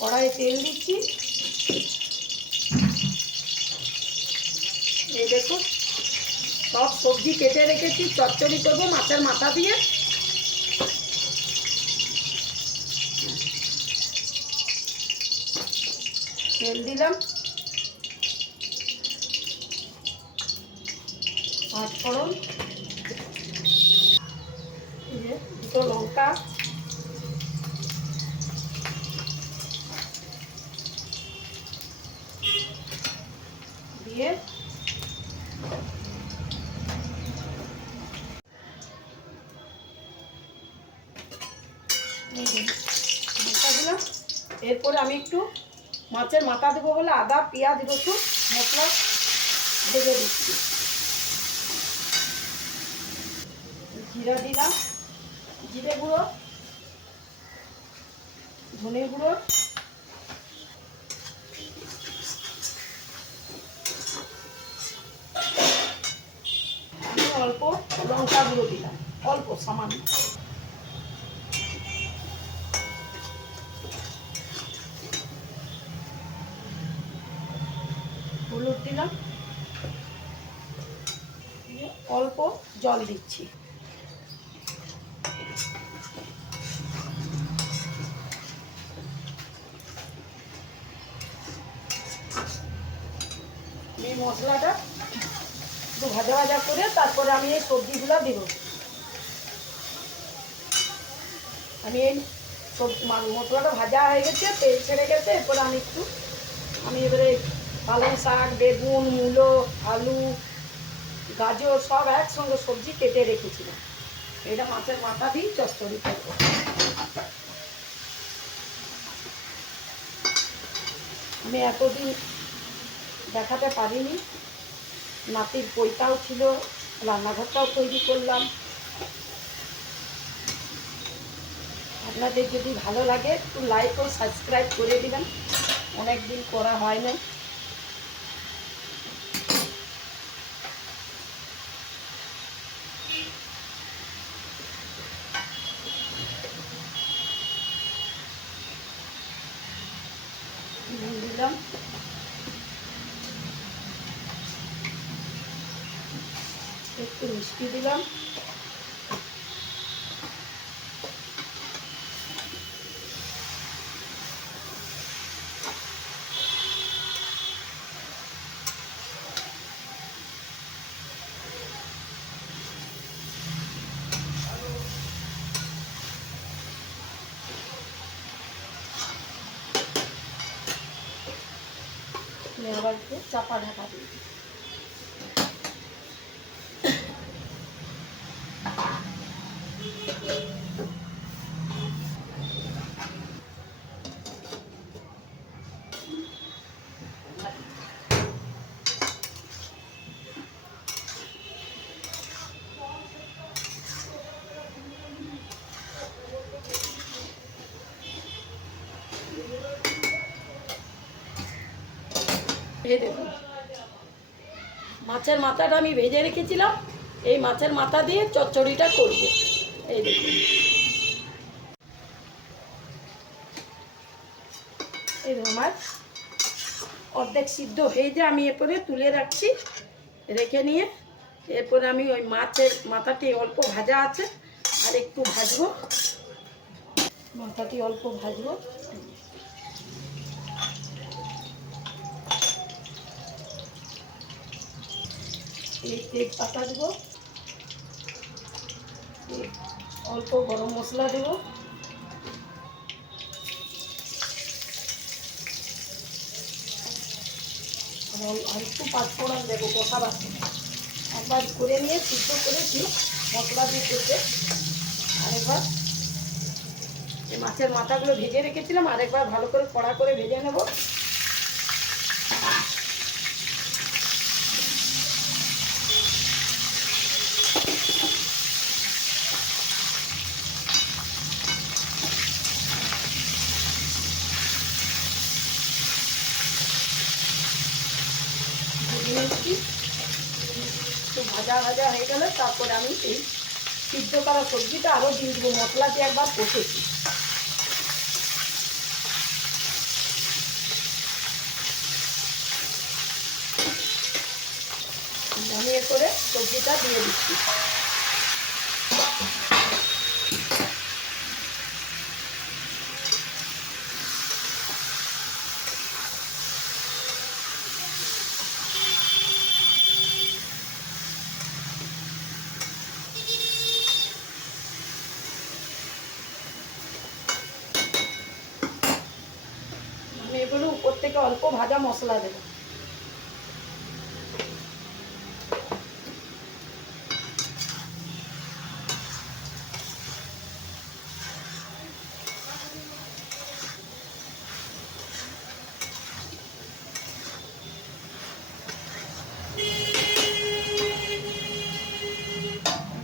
কড়াইয়ে তেল দিচ্ছি। এই দেখুন, সব সবজি কেটে রেখেছি, চচ্চড়ি করব মাছের মাথা দিয়ে। তেল দিলাম। পাঁচ ফোড়ন এই যে দুটো লঙ্কা। দিয়ে লঙ্কা দিলাম এরপরে আমি একটু মাছের মাথা দেবো বলে আদা পেঁয়াজ রসুন মশলা ভেজে দিচ্ছি। জিরা দিলাম। জিরে গুঁড়ো, ধনে গুঁড়ো, আমি অল্প লঙ্কা গুঁড়ো দিলাম, অল্প সামান্য। হলুদ দিলাম অল্প জল দিচ্ছি। মশলাটা একটু ভাজা ভাজা করে তারপরে আমি এই সবজিগুলো দিব। আমি এই সব মশলাটা ভাজা হয়ে গেছে, তেল ছেড়ে গেছে, এরপরে আমি একটু আমি এবারে পালং শাক, বেগুন, মূলো, আলু, গাজর সব একসঙ্গে সবজি কেটে রেখেছিলাম। এটা মাছের মাথা দিয়ে চচ্চড়ি করব। আমি এতদিন দেখাতে পারিনি। নাতির বইটাও ছিল, রান্নাঘরটাও তৈরি করলাম। আপনাদের যদি ভালো লাগে, একটু লাইক ও সাবস্ক্রাইব করে দিবেন। অনেক দিন করা হয় না নুন দিলাম একটু মিষ্টি দিলাম। আবার চাপা ঢাকা দিই মাছের মাথাটা আমি ভেজে রেখেছিলাম। এই মাছের মাথা দিয়ে চচ্চড়িটা করব। এই দেখুন। এই আমার অর্ধেক সিদ্ধ হয়ে যায় আমি এরপরে তুলে রাখছি, রেখে নিয়ে এরপরে আমি ওই মাছের মাথাটি অল্প ভাজা আছে, আর একটু ভাজবো। মাথাটি অল্প ভাজবো। এই তেজপাতা দেবো এই অল্প গরম মশলা দেবো। আর একটু পাঁচফোড়ন দেবো কষা বাসন একবার করে নিয়ে সিদ্ধ করেছি মশলা দিয়ে করতে আরেকবার মাছের মাথাগুলো ভেজে রেখেছিলাম, আরেকবার ভালো করে কড়া করে ভেজে নেব ভেজে নিচ্ছি একটু ভাজা ভাজা হয়ে গেলে, তারপরে আমি এই সিদ্ধ করা সবজিটা আরও দিয়ে দেবো মশলা দিয়ে একবার কষেছি। নামিয়ে করে সবজিটা দিয়ে দিচ্ছি। থেকে অল্প ভাজা মশলা দেবো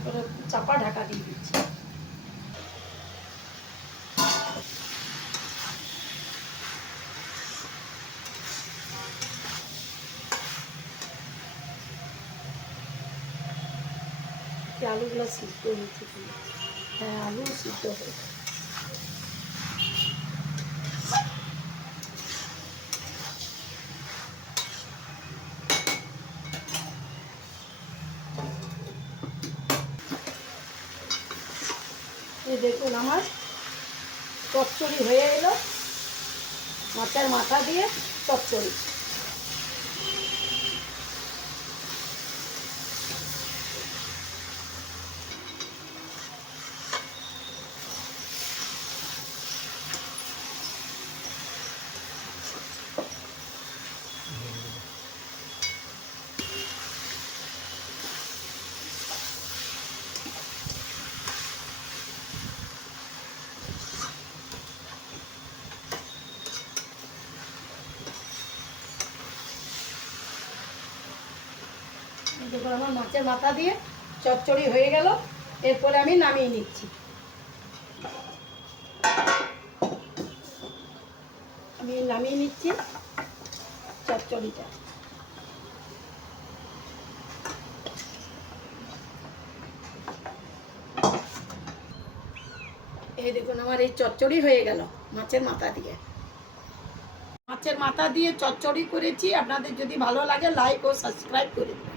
তারপরে চাপা ঢাকা দিয়ে দিচ্ছি কি আলুগুলো সিদ্ধ হয়েছে হ্যাঁ আলু সিদ্ধ হয়েছে। দেখুন আমার চচ্চড়ি হয়ে এলো। মাছের মাথা দিয়ে চচ্চড়ি। দেখুন আমার মাছের মাথা দিয়ে চচ্চড়ি হয়ে গেল, এরপরে আমি নামিয়ে নিচ্ছি। আমি নামিয়ে নিচ্ছি চচ্চড়িটা। এই দেখুন, আমার এই চচ্চড়ি হয়ে গেল মাছের মাথা দিয়ে। মাছের মাথা দিয়ে চচ্চড়ি করেছি। আপনাদের যদি ভালো লাগে লাইক ও সাবস্ক্রাইব করে দিন।